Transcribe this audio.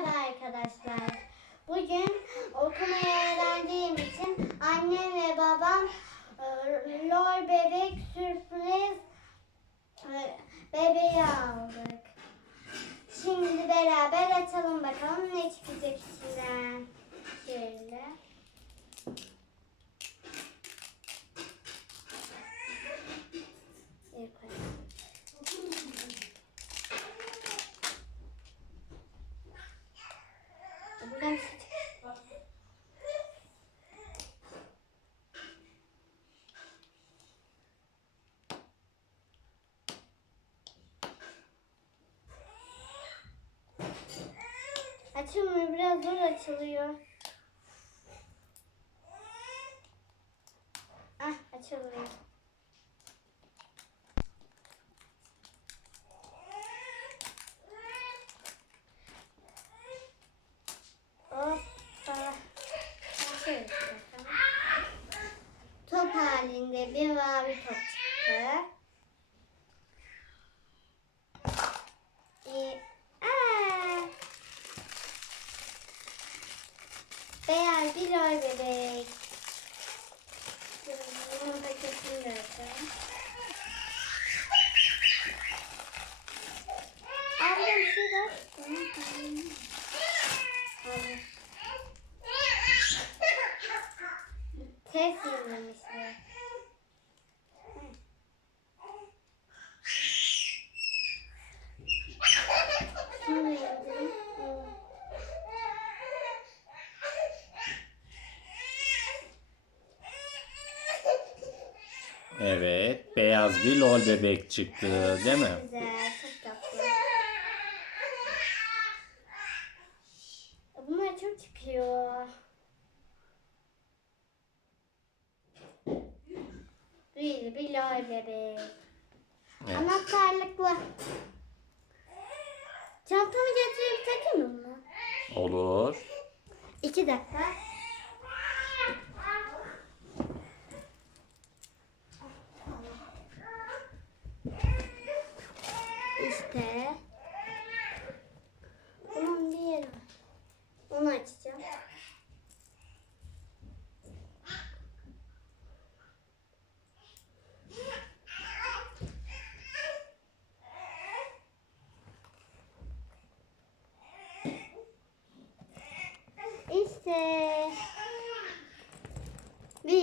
Merhaba arkadaşlar. Bugün okumayı öğrendiğim için annem ve babam e, lol bebek sürpriz e, bebeği aldık. Şimdi beraber açalım bakalım ne çıkacak içinden. Şöyle. Bir koyalım. Buradan. Açılmıyor biraz zor açılıyor. Ah açılıyor. Bakalım. Top halinde bir mavi top çıktı. Beyaz bir lor bebek. İndireyim. Evet, beyaz bir lol bebek çıktı, değil mi? Güzel, Bir lol bebek. Evet. Anahtarlıklı. Çantamı getirip takayım mı? Olur. İki dakika. İşte Wednesday.